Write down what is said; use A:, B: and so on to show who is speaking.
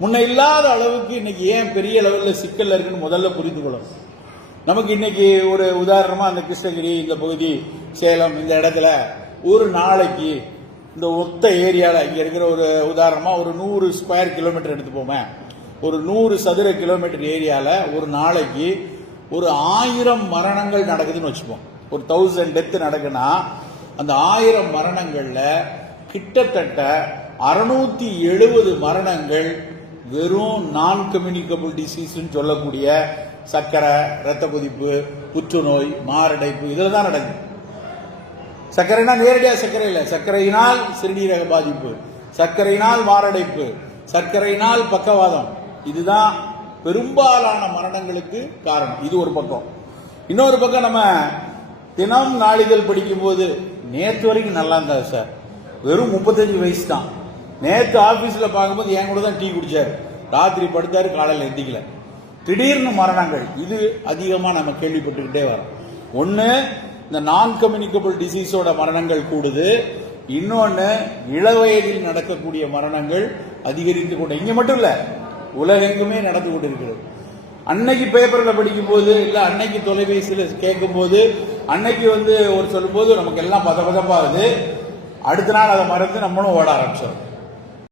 A: முன்ன இல்லாத அளவுக்கு இன்னைக்கு ஏன் பெரிய லெவலில் சிக்கல் இருக்குன்னு முதல்ல புரிந்து கொள்ளணும் நமக்கு இன்னைக்கு ஒரு உதாரணமாக அந்த கிருஷ்ணகிரி இந்த பகுதி சேலம் இந்த இடத்துல ஒரு நாளைக்கு இந்த ஒத்த ஏரியாவில் இங்கே இருக்கிற ஒரு உதாரணமாக ஒரு நூறு ஸ்கொயர் கிலோமீட்டர் எடுத்துப்போமே. ஒரு நூறு சதுர கிலோமீட்டர் ஏரியாவில் ஒரு நாளைக்கு ஒரு ஆயிரம் மரணங்கள் நடக்குதுன்னு வச்சுப்போம். ஒரு தௌசண்ட் டெத்து நடக்குன்னா அந்த ஆயிரம் மரணங்களில் கிட்டத்தட்ட அறுநூத்தி எழுபது மரணங்கள் வெறும் நான் கம்யூனிகபிள் டிசீஸ்னு சொல்லக்கூடிய சர்க்கரை இரத்த கொதிப்பு புற்றுநோய் மாரடைப்பு இதில் தான் நடக்குது. சர்க்கரைனா நேரடியாக சர்க்கரை இல்லை. சர்க்கரையினால் சிறுநீரக பாதிப்பு சர்க்கரையினால் மாரடைப்பு சர்க்கரையினால் பக்கவாதம். இதுதான் பெரும்பாலான மரணங்களுக்கு காரணம். இது ஒரு பக்கம். இன்னொரு பக்கம் நம்ம தினம் நாளிதழ் படிக்கும்போது நேற்று வரைக்கும் நல்லா இருந்தார் சார். வெறும் முப்பத்தஞ்சு வயசு தான். நேற்று ஆபீஸ்ல பார்க்கும்போது என் கூட தான் டீ குடிச்சாரு. ராத்திரி படுத்தாரு காலையில் எந்திக்கல. திடீர்னு மரணங்கள். இது அதிகமா நம்ம கேள்விப்பட்டுக்கிட்டே வரோம். ஒன்று இந்த நான் கம்யூனிகபிள் டிசீஸோட மரணங்கள் கூடுது. இன்னொன்று இளவயதில் நடக்கக்கூடிய மரணங்கள் அதிகரித்து கொண்டு இங்கே மட்டும் இல்லை உலகெங்குமே நடந்து கொண்டிருக்கிறது. அன்னைக்கு பேப்பரில் படிக்கும்போது இல்லை அன்னைக்கு தொலைபேசியில் கேட்கும்போது அன்னைக்கு வந்து ஒரு சொல்லும்போது நமக்கு எல்லாம் பத பதப்பாகுது அடுத்த நாள் அதை மறந்து நம்மளும் ஓட ஆரம்பிச்சோம்.